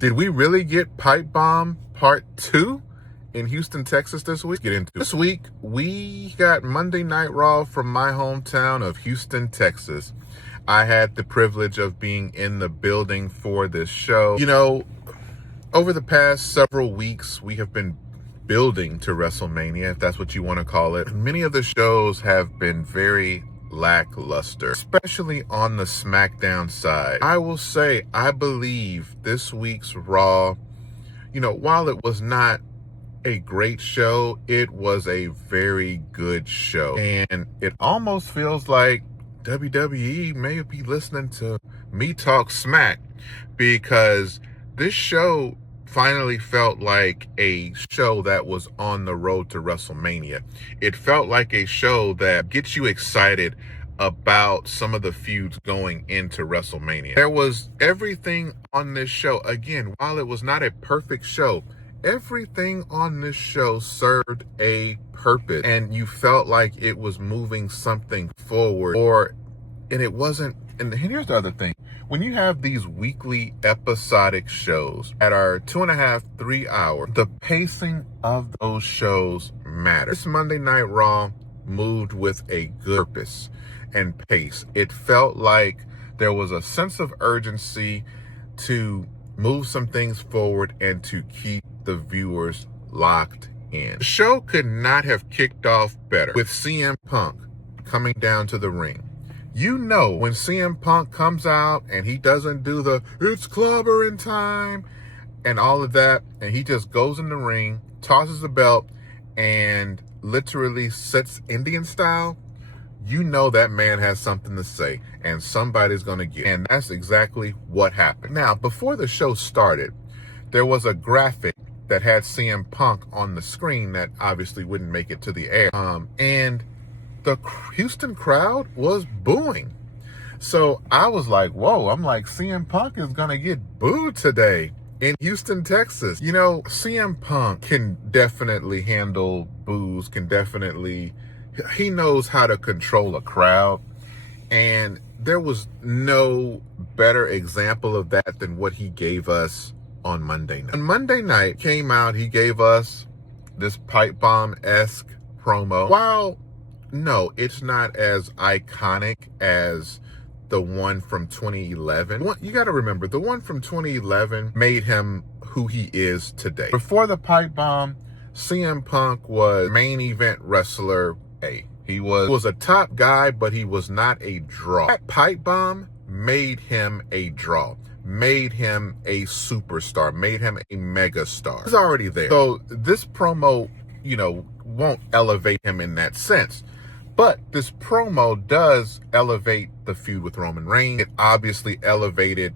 Did we really get Pipe Bomb Part 2 in Houston, Texas this week? Get into it. This week, we got Monday Night Raw from my hometown of Houston, Texas. I had the privilege of being in the building for this show. You know, over the past several weeks, we have been building to WrestleMania, if that's what you want to call it. Many of the shows have been very lackluster, especially on the SmackDown side. I will say, I believe this week's Raw, while it was not a great show, it was a very good show. And it almost feels like WWE may be listening to me talk smack, because this show finally felt like a show that was on the road to WrestleMania. It felt like a show that gets you excited about some of the feuds going into WrestleMania. There was everything on this show. Again, while it was not a perfect show, everything on this show served a purpose, and you felt like it was moving something forward. And it wasn't. And here's the other thing. When you have these weekly episodic shows that are 2.5, 3 hours, the pacing of those shows matters. This Monday Night Raw moved with a good purpose and pace. It felt like there was a sense of urgency to move some things forward and to keep the viewers locked in. The show could not have kicked off better with CM Punk coming down to the ring. You know, when CM Punk comes out and he doesn't do the "it's clobbering time" and all of that, and he just goes in the ring, tosses the belt, and literally sits Indian style, you know that man has something to say, and somebody's going to get it. And that's exactly what happened. Now, before the show started, there was a graphic that had CM Punk on the screen that obviously wouldn't make it to the air. And the Houston crowd was booing. So I was like, whoa, I'm like, CM Punk is going to get booed today in Houston, Texas. CM Punk can definitely handle boos, he knows how to control a crowd. And there was no better example of that than what he gave us on Monday night. On Monday night came out, he gave us this pipe bomb-esque promo. While no, it's not as iconic as the one from 2011. You got to remember, the one from 2011 made him who he is today. Before the pipe bomb, CM Punk was main event wrestler A. He was a top guy, but he was not a draw. That pipe bomb made him a draw, made him a superstar, made him a mega star. He's already there. So this promo, won't elevate him in that sense. But this promo does elevate the feud with Roman Reigns. It obviously elevated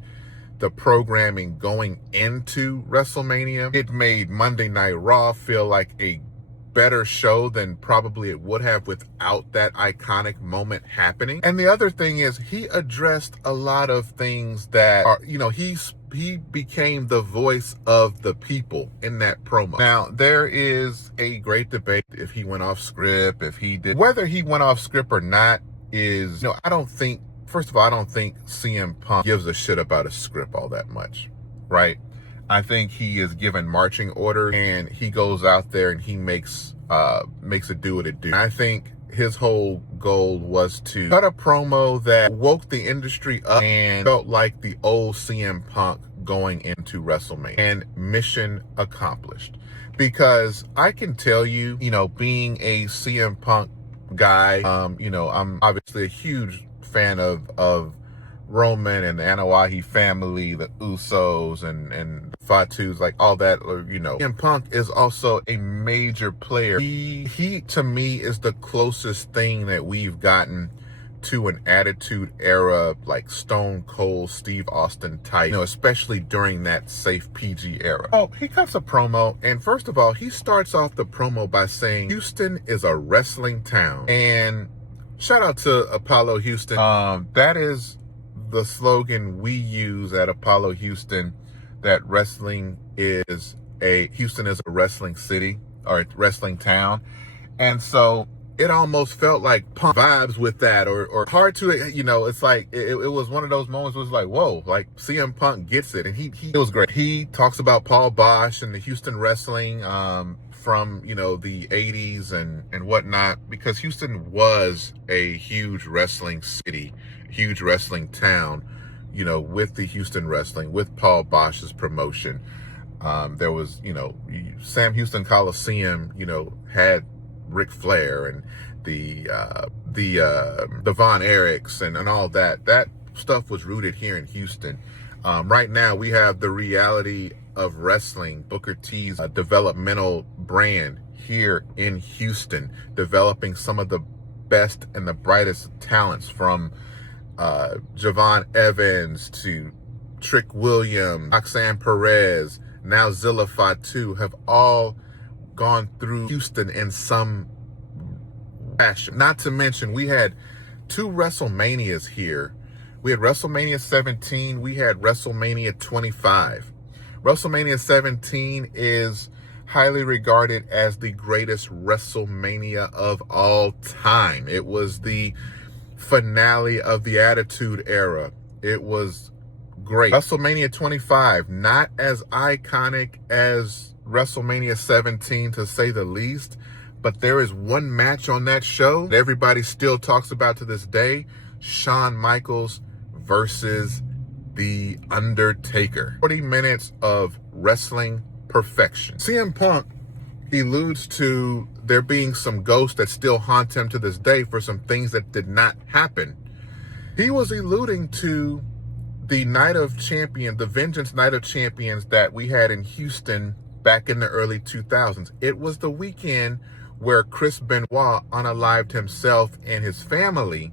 the programming going into WrestleMania. It made Monday Night Raw feel like a better show than probably it would have without that iconic moment happening. And the other thing is, he addressed a lot of things that are, he became the voice of the people in that promo. Now, there is a great debate if he went off script, whether he went off script or not is, I don't think CM Punk gives a shit about a script all that much, right? I think he is given marching orders and he goes out there and he makes it do what it do. I think his whole goal was to cut a promo that woke the industry up and felt like the old CM Punk going into WrestleMania. And mission accomplished. Because I can tell you, being a CM Punk guy, I'm obviously a huge fan of Roman and the Anoa'i family, the Usos and the Fatus, like all that, CM Punk is also a major player. He to me is the closest thing that we've gotten to an Attitude Era, like Stone Cold Steve Austin type, especially during that safe PG era. Oh, he cuts a promo, and first of all, he starts off the promo by saying Houston is a wrestling town. And shout out to Apollo Houston. That is the slogan we use at Apollo Houston, that Houston is a wrestling city or a wrestling town. And so it almost felt like Punk vibes with that, or hard to, it's like, it was one of those moments where it was like, whoa, like CM Punk gets it. And it was great. He talks about Paul Bosch and the Houston wrestling, from, the 80s and whatnot, because Houston was a huge wrestling city, huge wrestling town, with the Houston wrestling, with Paul Bosch's promotion. There was, Sam Houston Coliseum, had Ric Flair and the Von Erichs and all that. That stuff was rooted here in Houston. Right now we have the reality of wrestling, Booker T's developmental brand here in Houston, developing some of the best and the brightest talents, from Javon Evans to Trick Williams, Roxanne Perez, now Zilla Fatu, have all gone through Houston in some fashion. Not to mention, we had 2 WrestleManias here. We had WrestleMania 17, we had WrestleMania 25. WrestleMania 17 is highly regarded as the greatest WrestleMania of all time. It was the finale of the Attitude Era. It was great. WrestleMania 25, not as iconic as WrestleMania 17, to say the least, but there is one match on that show that everybody still talks about to this day: Shawn Michaels versus The Undertaker. 40 minutes of wrestling perfection. CM Punk alludes to there being some ghosts that still haunt him to this day for some things that did not happen. He was alluding to the Night of Champions, the Vengeance Night of Champions that we had in Houston back in the early 2000s. It was the weekend where Chris Benoit unalived himself and his family.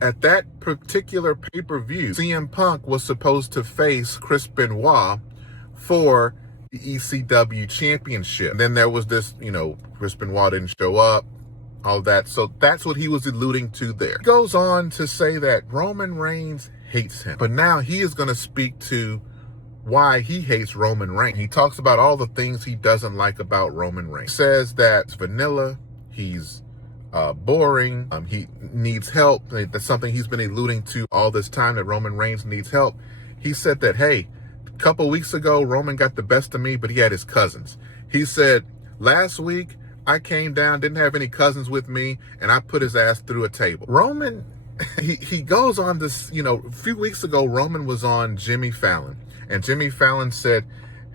At that particular pay-per-view, CM Punk was supposed to face Chris Benoit for the ECW championship. And then there was this, Chris Benoit didn't show up, all that. So that's what he was alluding to there. He goes on to say that Roman Reigns hates him. But now he is going to speak to why he hates Roman Reigns. He talks about all the things he doesn't like about Roman Reigns. He says that it's vanilla, he's boring, he needs help. That's something he's been alluding to all this time, that Roman Reigns needs help. He said that, hey, a couple weeks ago, Roman got the best of me, but he had his cousins. He said, last week, I came down, didn't have any cousins with me, and I put his ass through a table. Roman, he goes on this, a few weeks ago, Roman was on Jimmy Fallon, and Jimmy Fallon said,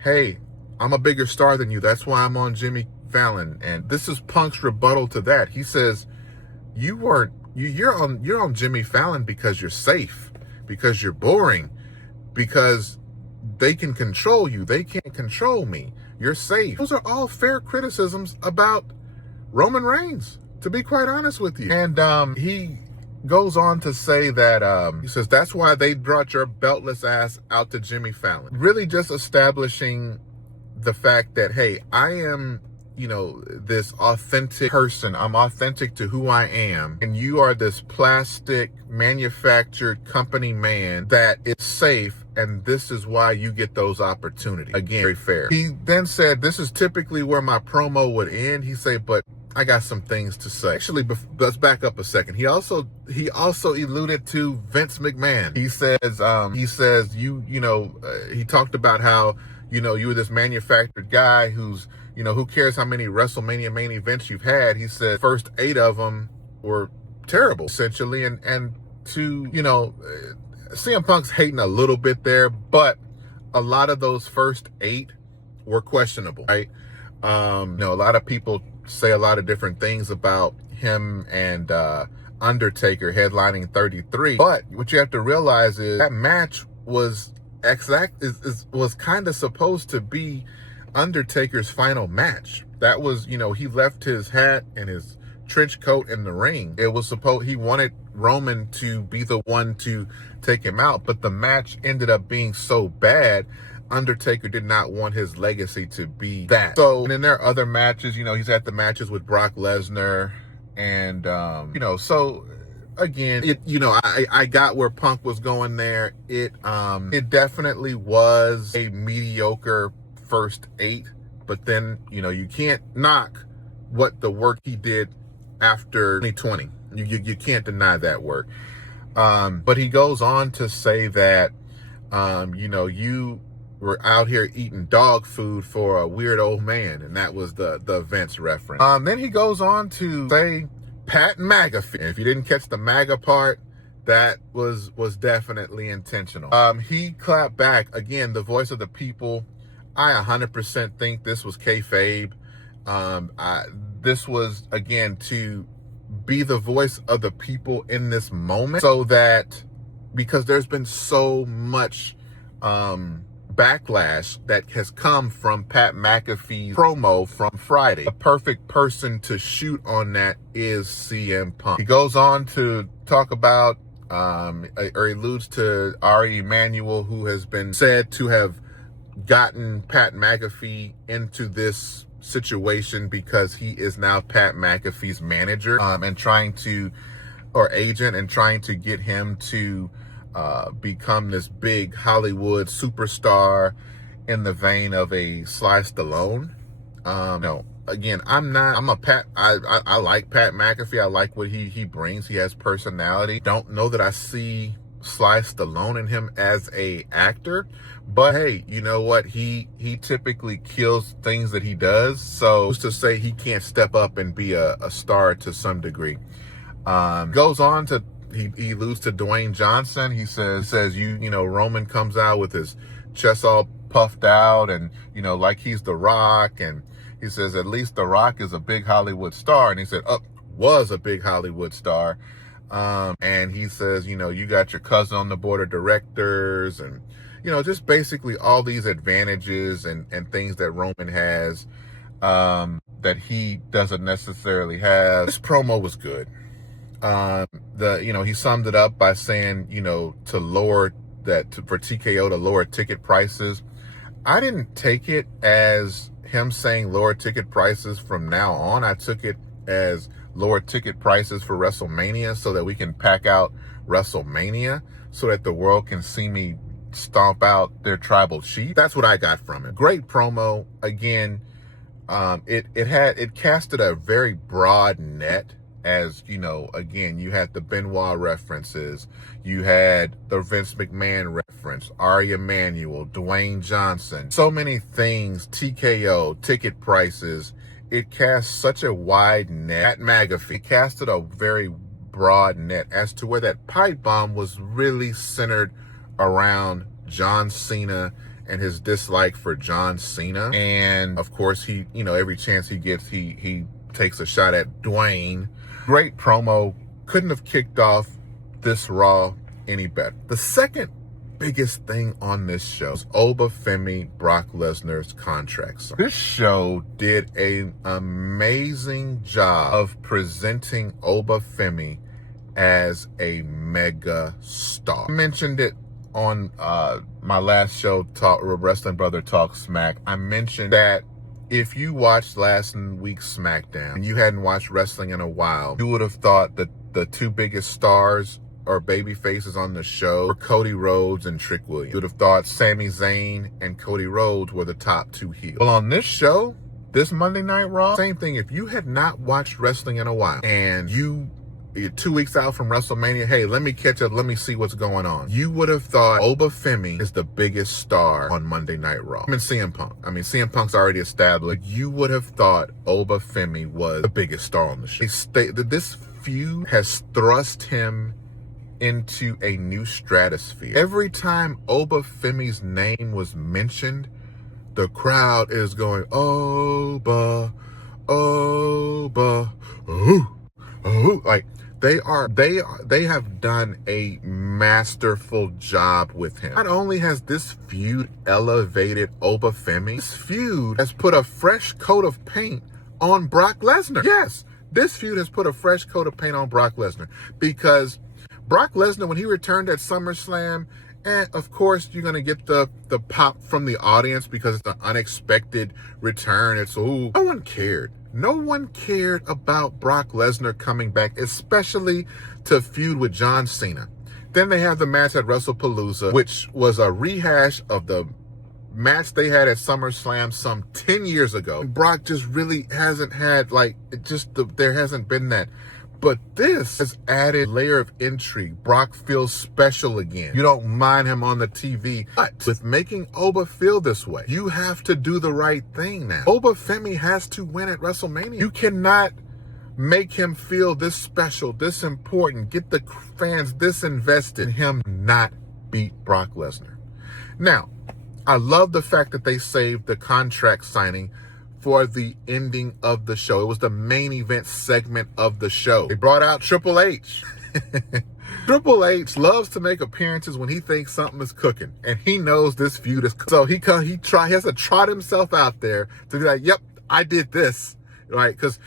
hey, I'm a bigger star than you. That's why I'm on Jimmy Fallon. And this is Punk's rebuttal to that. He says, you're on Jimmy Fallon because you're safe, because you're boring, because they can control you. They can't control me. You're safe. Those are all fair criticisms about Roman Reigns, to be quite honest with you. And he goes on to say that, he says, that's why they brought your beltless ass out to Jimmy Fallon. Really just establishing the fact that, hey, I am, this authentic person. I'm authentic to who I am. And you are this plastic manufactured company man that is safe. And this is why you get those opportunities. Again, very fair. He then said, this is typically where my promo would end. He said, but I got some things to say. Actually, let's back up a second. He also alluded to Vince McMahon. He says, he talked about how, you were this manufactured guy who's, who cares how many WrestleMania main events you've had. He said first 8 of them were terrible, essentially. And to, CM Punk's hating a little bit there, but a lot of those first 8 were questionable, right? A lot of people say a lot of different things about him and Undertaker headlining 33. But what you have to realize is that match was was kind of supposed to be Undertaker's final match. That was, he left his hat and his trench coat in the ring. It was he wanted Roman to be the one to take him out, but the match ended up being so bad, Undertaker did not want his legacy to be that. So, and then there are other matches, he's had the matches with Brock Lesnar, and, so again, I got where Punk was going there. It definitely was a mediocre first 8, but then, you can't knock what the work he did after 2020. You can't deny that work. But he goes on to say that, you were out here eating dog food for a weird old man, and that was the Vince reference. Then he goes on to say Pat McAfee. And if you didn't catch the MAGA part, that was definitely intentional. He clapped back again, the voice of the people. I 100% think this was kayfabe. This was again to be the voice of the people in this moment, so that because there's been so much backlash that has come from Pat McAfee's promo from Friday. The perfect person to shoot on that is CM Punk. He goes on to talk about or alludes to Ari Emanuel, who has been said to have gotten Pat McAfee into this situation because he is now Pat McAfee's manager and trying to, or agent, and trying to get him to become this big Hollywood superstar in the vein of a Sly Stallone. No, again, I like Pat McAfee. I like what he brings. He has personality. Don't know that I see Sly Stallone in him as a actor, but hey, you know what? He typically kills things that he does. So who's to say he can't step up and be a star to some degree? Goes on to he alludes to Dwayne Johnson. He says Roman comes out with his chest all puffed out and like he's The Rock, and he says at least The Rock is a big Hollywood star, and he said was a big Hollywood star. And he says, you got your cousin on the board of directors, and, just basically all these advantages and things that Roman has, that he doesn't necessarily have. This promo was good. He summed it up by saying, to lower that for TKO to lower ticket prices. I didn't take it as him saying lower ticket prices from now on. I took it as lower ticket prices for WrestleMania so that we can pack out WrestleMania so that the world can see me stomp out their tribal chief. That's what I got from it. Great promo. Again, it casted a very broad net, as again, you had the Benoit references, you had the Vince McMahon reference, Ari Emanuel, Dwayne Johnson, so many things, TKO, ticket prices. It cast such a wide net. Pat McAfee casted a very broad net as to where that pipe bomb was really centered around John Cena and his dislike for John Cena. And of course, he, every chance he gets, he takes a shot at Dwayne. Great promo. Couldn't have kicked off this Raw any better. The second biggest thing on this show is Oba Femi, Brock Lesnar's contract sign. This show did an amazing job of presenting Oba Femi as a mega star. I mentioned it on my last show, Wrestling Brother Talk Smack. I mentioned that if you watched last week's SmackDown and you hadn't watched wrestling in a while, you would have thought that the two biggest stars or baby faces on the show were Cody Rhodes and Trick Williams. You would have thought Sami Zayn and Cody Rhodes were the top two heels. Well, on this show, this Monday Night Raw, same thing. If you had not watched wrestling in a while and you're 2 weeks out from WrestleMania, hey, let me catch up, let me see what's going on, you would have thought Oba Femi is the biggest star on Monday Night Raw. CM Punk. CM Punk's already established. You would have thought Oba Femi was the biggest star on the show. This feud has thrust him into a new stratosphere. Every time Oba Femi's name was mentioned, the crowd is going, Oba, Oba, ooh, ooh. Like, they have done a masterful job with him. Not only has this feud elevated Oba Femi, this feud has put a fresh coat of paint on Brock Lesnar. Yes, this feud has put a fresh coat of paint on Brock Lesnar, because Brock Lesnar, when he returned at SummerSlam, and of course you're gonna get the pop from the audience because it's an unexpected return. It's no one cared. No one cared about Brock Lesnar coming back, especially to feud with John Cena. Then they have the match at WrestlePalooza, which was a rehash of the match they had at SummerSlam some 10 years ago. Brock just really hasn't had, there hasn't been that. But this has added a layer of intrigue. Brock feels special again. You don't mind him on the TV. But with making Oba feel this way, you have to do the right thing now. Oba Femi has to win at WrestleMania. You cannot make him feel this special, this important, get the fans this invested, him not beat Brock Lesnar. Now, I love the fact that they saved the contract signing for the ending of the show. It was the main event segment of the show. They brought out Triple H. Triple H loves to make appearances when he thinks something is cooking, and he knows this feud is cooking. So he has to trot himself out there to be like, yep, I did this, right? Because,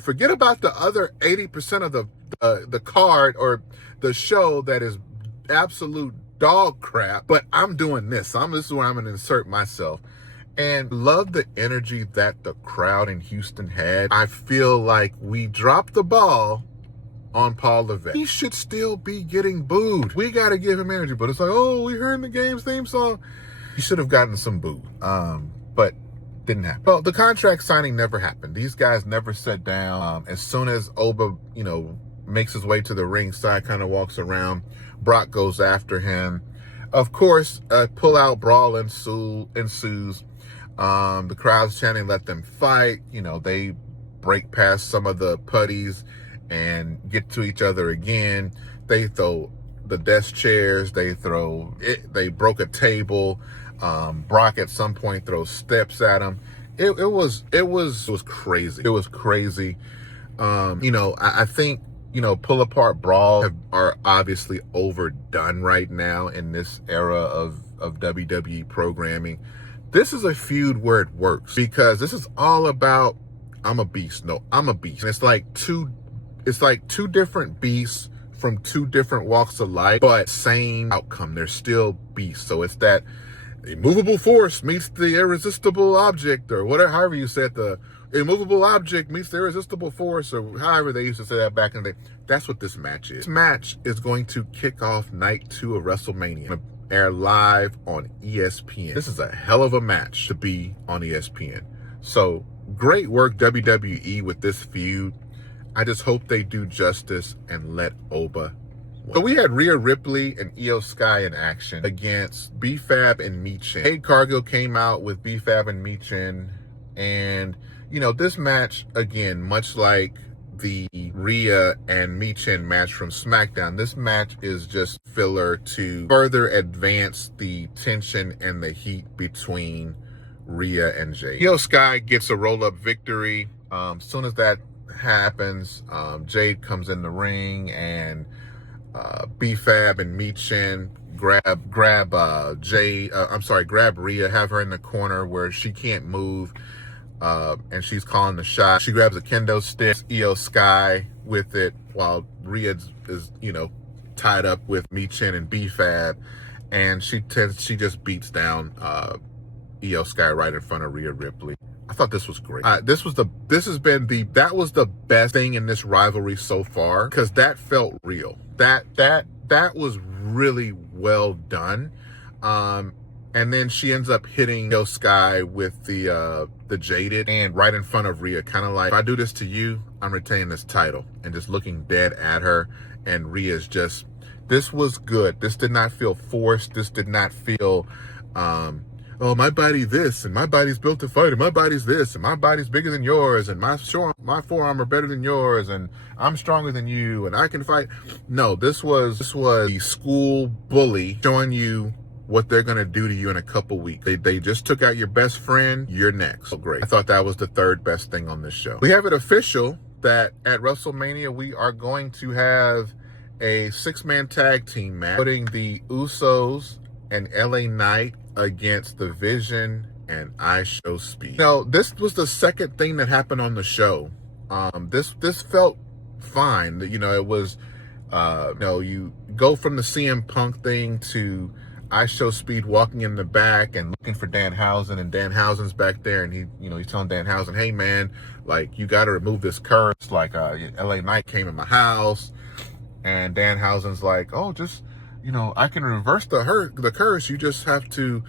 forget about the other 80% of the card or the show that is absolute dog crap, but I'm doing this. This is where I'm going to insert myself. And love the energy that the crowd in Houston had. I feel like we dropped the ball on Paul Levesque. He should still be getting booed. We got to give him energy. But it's like, oh, we heard the game's theme song. He should have gotten some boo. But didn't happen. Well, the contract signing never happened. These guys never sat down. As soon as Oba, makes his way to the ringside, kind of walks around, Brock goes after him. Of course, pull-out brawl ensues. The crowd's chanting, let them fight. They break past some of the putties and get to each other again. They throw the desk chairs. They broke a table. Brock at some point throws steps at him. It was crazy. It was crazy. I think, pull apart brawl are obviously overdone right now in this era of WWE programming. This is a feud where it works because this is all about I'm a beast. No, I'm a beast. And it's like two different beasts from two different walks of life, but same outcome. They're still beasts. So it's that immovable force meets the irresistible object, or whatever, however you said, the immovable object meets the irresistible force, or however they used to say that back in the day. That's what this match is. This match is going to kick off night 2 of WrestleMania. Air live on ESPN. This is a hell of a match to be on ESPN. So great work, WWE, with this feud. I just hope they do justice and let Oba win. So we had Rhea Ripley and Iyo Sky in action against B-Fab and Michin. Jade Cargill came out with B-Fab and Michin, and this match, again, much like the Rhea and Michin match from SmackDown, this match is just filler to further advance the tension and the heat between Rhea and Jade. Iyo Sky gets a roll-up victory. As soon as that happens, Jade comes in the ring, and B-Fab and Michin grab Rhea, have her in the corner where she can't move. And she's calling the shot. She grabs a kendo stick, Iyo Sky with it, while Rhea is tied up with Michin and B-Fab, and she just beats down Iyo Sky right in front of Rhea Ripley. I thought this was great. That was the best thing in this rivalry so far, because that felt real. That was really well done. And then she ends up hitting Iyo Sky with the Jaded, and right in front of Rhea, kind of like, if I do this to you, I'm retaining this title, and just looking dead at her. And Rhea's this was good. This did not feel forced. This did not feel, oh, my body this, and my body's built to fight, and my body's this, and my body's bigger than yours, and my forearm are better than yours, and I'm stronger than you, and I can fight. No, this was the school bully showing you what they're going to do to you in a couple weeks. They just took out your best friend. You're next. Oh, great. I thought that was the third best thing on this show. We have it official that at WrestleMania, we are going to have a 6-man tag team match, putting the Usos and LA Knight against the Vision and I Show Speed. This was the second thing that happened on the show. This felt fine. It was, you go from the CM Punk thing to I Show Speed walking in the back and looking for Danhausen, and Danhausen's back there, and he's telling Danhausen, hey man, like, you got to remove this curse. Like, LA Knight came in my house, and Danhausen's like, oh, just, I can reverse the curse. You just have to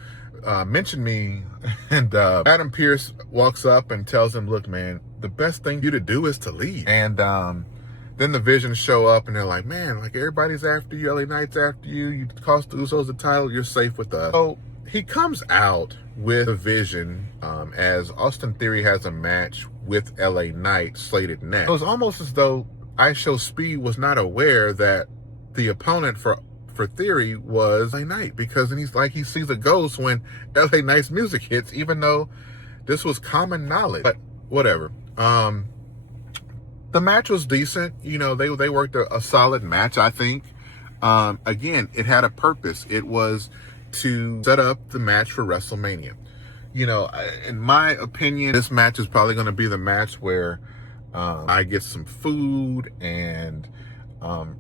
mentioned me, and Adam Pearce walks up and tells him, look, man, the best thing for you to do is to leave. And then the Visions show up, and they're like, man, like, everybody's after you, LA Knight's after you, you cost the Usos the title, you're safe with us. So he comes out with a Vision as Austin Theory has a match with LA Knight slated next. It was almost as though IShow Speed was not aware that the opponent for Theory was LA Knight, because then he's like, he sees a ghost when LA Knight's music hits, even though this was common knowledge. But whatever. The match was decent. You know, they worked a solid match, I think. Again, it had a purpose. It was to set up the match for WrestleMania. You know, in my opinion, this match is probably going to be the match where I get some food and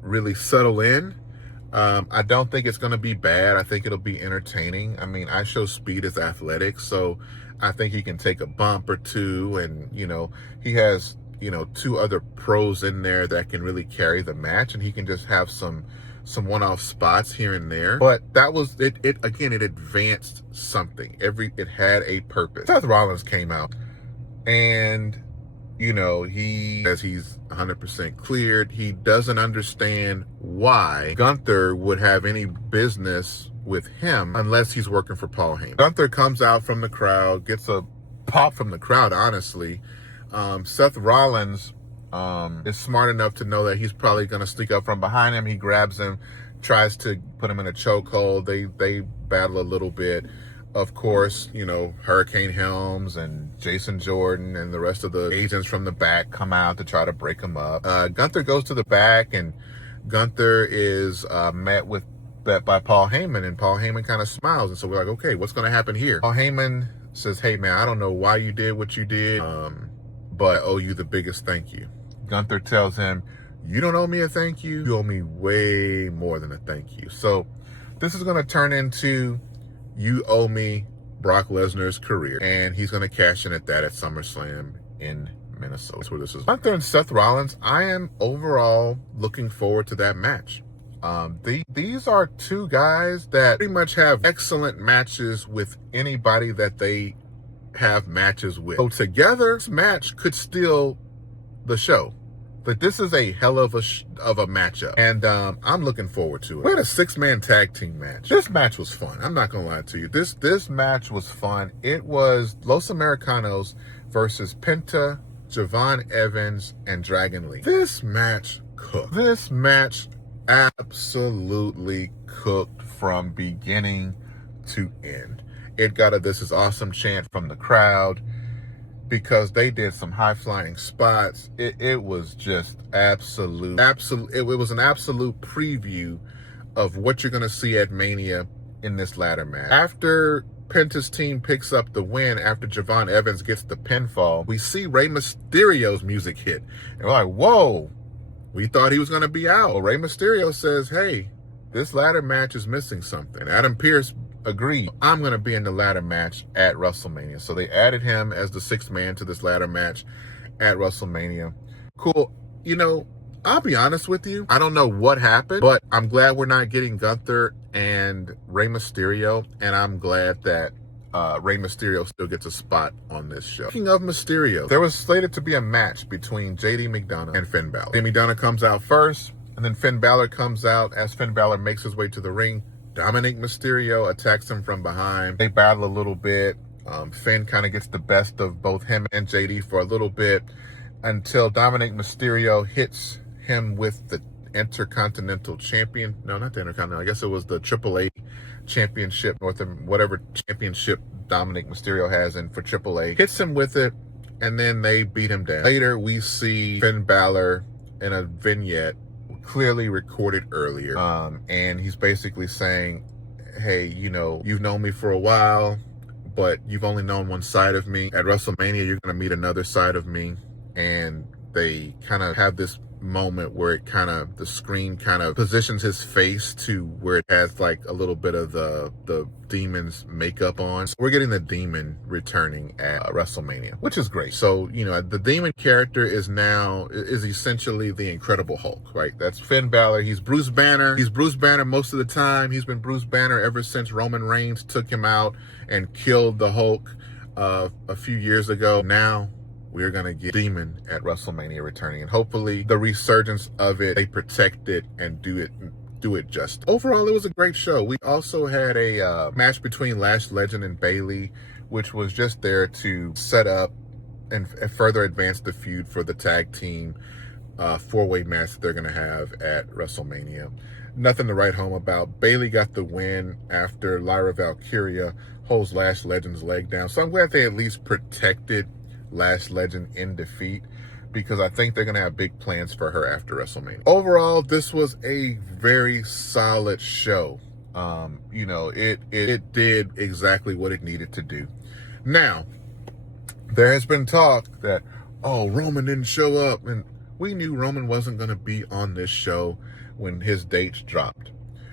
really settle in. I don't think it's going to be bad. I think it'll be entertaining. I mean, IShow Speed is athletic, so I think he can take a bump or two, and, you know, he has, you know, two other pros in there that can really carry the match, and he can just have some one-off spots here and there. But that was it. Again, it advanced something. It had a purpose. Seth Rollins came out, and, you know, he says he's 100% cleared. He doesn't understand why Gunther would have any business with him unless he's working for Paul Heyman. Gunther comes out from the crowd, gets a pop from the crowd, honestly. Seth Rollins is smart enough to know that he's probably going to sneak up from behind him. He grabs him, tries to put him in a chokehold. They battle a little bit. Of course, you know, Hurricane Helms and Jason Jordan and the rest of the agents from the back come out to try to break him up. Gunther goes to the back, and Gunther is met by Paul Heyman, and Paul Heyman kind of smiles. And so we're like, okay, what's going to happen here? Paul Heyman says, hey, man, I don't know why you did what you did, but I owe you the biggest thank you. Gunther tells him, you don't owe me a thank you. You owe me way more than a thank you. So this is going to turn into, you owe me Brock Lesnar's career. And he's going to cash in at that at SummerSlam in Minnesota. That's where this is. Gunther and Seth Rollins, I am overall looking forward to that match. These are two guys that pretty much have excellent matches with anybody that they have matches with. So together, this match could steal the show. But this is a hell of a matchup, and I'm looking forward to it. We had a 6-man tag team match. This match was fun. I'm not gonna lie to you. This match was fun. It was Los Americanos versus Penta, Javon Evans, and Dragon Lee. This match cooked. This match absolutely cooked from beginning to end. It got a "This is awesome" chant from the crowd, because they did some high-flying spots. It was just absolute. It was an absolute preview of what you're going to see at Mania in this ladder match. After Penta's team picks up the win, after Javon Evans gets the pinfall, we see Rey Mysterio's music hit. And we're like, whoa, we thought he was going to be out. Well, Rey Mysterio says, hey, this ladder match is missing something. Adam Pearce agreed, I'm going to be in the ladder match at WrestleMania. So they added him as the 6th man to this ladder match at WrestleMania. Cool. You know, I'll be honest with you, I don't know what happened, but I'm glad we're not getting Gunther and Rey Mysterio, and I'm glad that Rey Mysterio still gets a spot on this show. Speaking of Mysterio, there was slated to be a match between JD McDonough and Finn Bálor. JD McDonough comes out first, and then Finn Bálor comes out. As Finn Bálor makes his way to the ring, Dominik Mysterio attacks him from behind. They battle a little bit. Finn kind of gets the best of both him and JD for a little bit, until Dominik Mysterio hits him with the Intercontinental Champion. No, not the Intercontinental. I guess it was the AAA Championship, whatever championship Dominik Mysterio has in for AAA. Hits him with it, and then they beat him down. Later, we see Finn Bálor in a vignette clearly recorded earlier, and he's basically saying, hey, you know, you've known me for a while, but you've only known one side of me. At WrestleMania, you're going to meet another side of me. And they kind of have this moment where it kind of, the screen kind of positions his face to where it has like a little bit of the demon's makeup on. So we're getting the demon returning at WrestleMania, which is great. So, you know, the demon character is essentially the Incredible Hulk, right? That's Finn Bálor. He's Bruce Banner. He's Bruce Banner most of the time. He's been Bruce Banner ever since Roman Reigns took him out and killed the Hulk a few years ago. Now we're going to get Demon at WrestleMania returning, and hopefully the resurgence of it, they protect it and do it just. Overall, it was a great show. We also had a match between Lash Legend and Bayley, which was just there to set up and further advance the feud for the tag team four-way match that they're going to have at WrestleMania. Nothing to write home about. Bayley got the win after Lyra Valkyria holds Lash Legend's leg down. So I'm glad they at least protected Lash Legend in defeat, because I think they're going to have big plans for her after WrestleMania. Overall, this was a very solid show. You know, it did exactly what it needed to do. Now, there has been talk that, oh, Roman didn't show up, and we knew Roman wasn't going to be on this show when his dates dropped.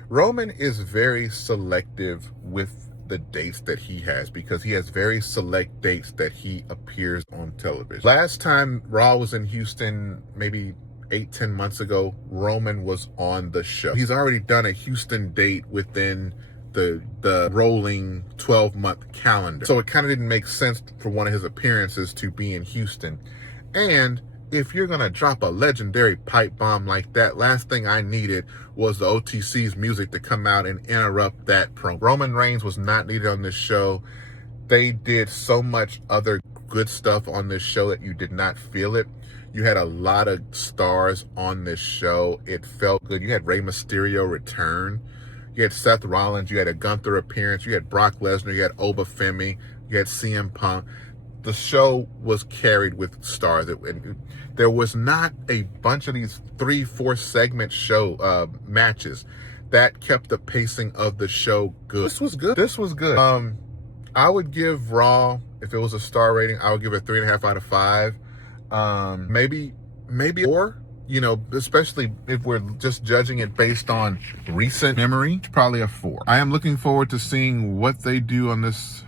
Roman is very selective with the dates that he has, because he has very select dates that he appears on television. Last time Raw was in Houston, maybe 8-10 months ago, Roman was on the show. He's already done a Houston date within the rolling 12-month calendar. So it kind of didn't make sense for one of his appearances to be in Houston. And if you're going to drop a legendary pipe bomb like that, last thing I needed was the OTC's music to come out and interrupt that promo. Roman Reigns was not needed on this show. They did so much other good stuff on this show that you did not feel it. You had a lot of stars on this show. It felt good. You had Rey Mysterio return. You had Seth Rollins. You had a Gunther appearance. You had Brock Lesnar. You had Oba Femi. You had CM Punk. The show was carried with stars. There was not a bunch of these 3-4 segment show matches that kept the pacing of the show good. This was good. I would give Raw, if it was a star rating, I would give it 3.5 out of 5. Maybe 4. You know, especially if we're just judging it based on recent memory, probably a 4. I am looking forward to seeing what they do on this